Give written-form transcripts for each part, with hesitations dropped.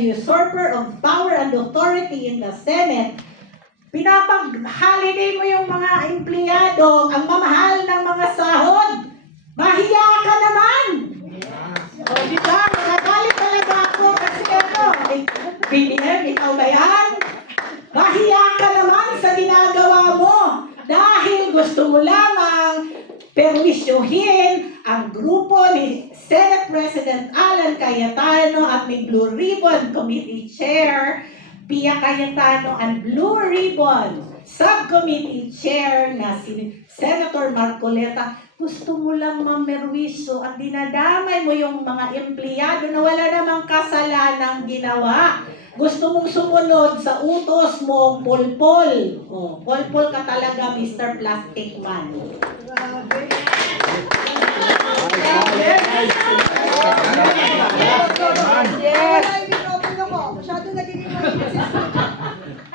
usurper of power and authority in the Senate, pinapag-holiday mo yung mga empleyado, ang mamahal ng mga sahod. Mahiya ka naman! O, di ba? Nagalit talaga ako kasi BBM, ikaw ba yan? Mahiya ka naman sa ginagawa mo dahil gusto mo lamang permisyuhin ang grupo ni Senate President Alan Cayetano at ni Blue Ribbon Committee Chair Pia Cayetano and Blue Ribbon Subcommittee Chair na si Senator Marcoleta. Gusto mo lang mamerwiso at dinadamay mo yung mga empleyado na wala namang kasalanang ginawa. Gusto mong sumunod sa utos mo, polpol. Oh, polpol ka talaga, Mr. Plastic Man.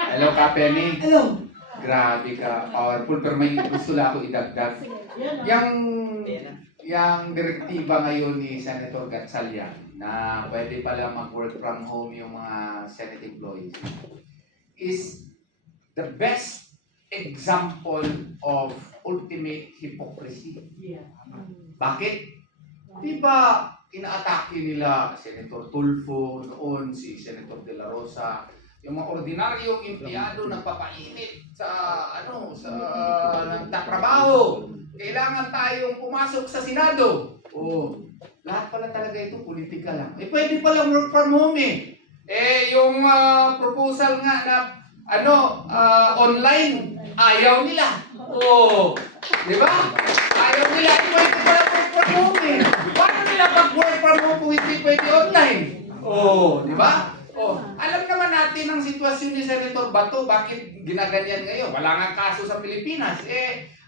Hello, Kapeni. Hello. Grabe ka, powerful. Pero may gusto lang ako idagdag. Yang direktiba ngayon ni Senator Gatchalian na pwede pala mag-work from home yung mga Senate employees is the best example of ultimate hypocrisy. Bakit? Diba inaatake nila Senator Tulfo, noon si Senator De La Rosa, yung mga ordinaryong empleyado nagpapainit sa nagtatrabaho. Kailangan tayong pumasok sa Senado. Lahat pala talaga ito politika lang. Pwede palang work from home eh. Yung proposal nga na online, ayaw nila. Di ba? Ayaw nila, pwede pala work from home eh. Paano nila mag-work from home kung hindi pwede online? Di ba? Alam naman natin ang sitwasyon ni Senator Bato, bakit ginaganyan ngayon? Wala nga kaso sa Pilipinas.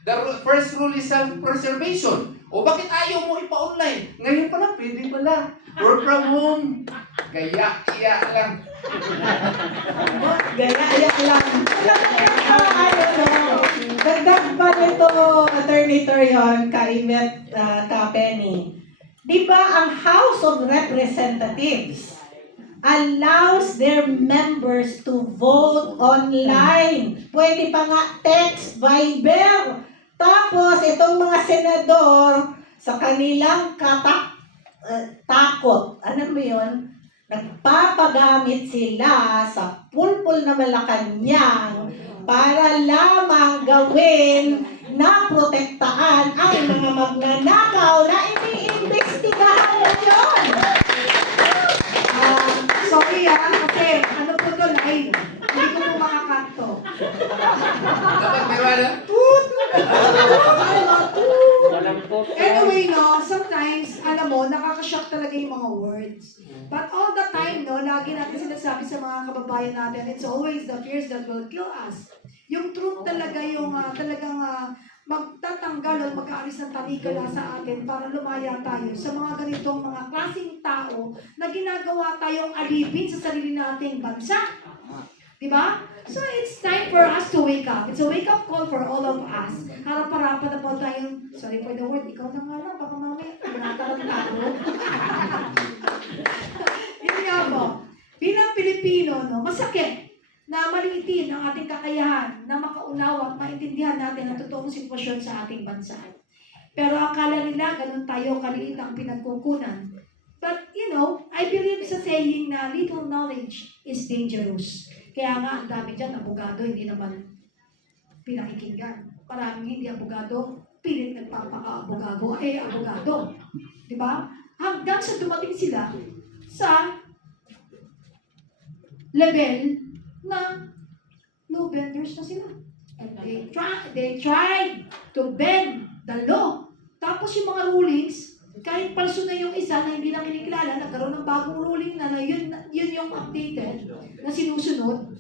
The first rule is self-preservation. Bakit ayaw mo ipa-online? Ngayon pala, pwede pala. Work from home. Gaya-iya lang. Gaya-iya lang. Dagdag pa nito, Attorney Torion, Kaimet, Kapeni. Di ba ang House of Representatives allows their members to vote online. Pwede pa nga text, Viber. Tapos, itong mga senador, sa kanilang takot, ano mo yun? Nagpapagamit sila sa pulpul na Malacanang para lamang gawin na protektaan ang mga magnanakaw na iniimbestigahan ngayon. Sorry kasi ano po to live. Hindi ko po makakanto. Dapat meron na. Anyway, sometimes, alam mo, nakakashock talaga yung mga words. But all the time, lagi natin sinasabi sa mga kababayan natin, it's always the fears that will kill us. Yung truth talaga, yung talagang magtatanggal o mag-aalis ng tanikala sa atin para lumaya tayo sa mga ganitong mga klaseng tao na ginagawa tayong alipin sa sarili nating bansa. Diba? So it's time for us to wake up. It's a wake-up call for all of us. Harap-harapan na po tayong, sorry for the word, ikaw na nga lang, baka mamaya, natalang tao. Yun nga po. Bilang Pilipino, masakit na maliitin ang ating kakayahan na makaunawa at maintindihan natin ang totoong sitwasyon sa ating bansa. Pero akala nila ganun tayo kaliit ang pinagkukunan. But, I believe sa saying na little knowledge is dangerous. Kaya nga, ang dami dyan, abogado, hindi naman pinakikinggan. Maraming hindi abogado, pilit nagpapaka-abogado, abogado. Diba? Hanggang sa dumating sila sa level na law benders na sila. And they tried to bend the law. Tapos yung mga rulings, kahit palso na yung isa na hindi na kinikilala, nagkaroon ng bagong ruling na yun yung updated, na sinusunod,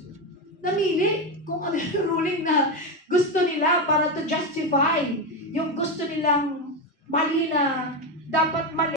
namili kung ano yung ruling na gusto nila para to justify yung gusto nilang mali na dapat mali.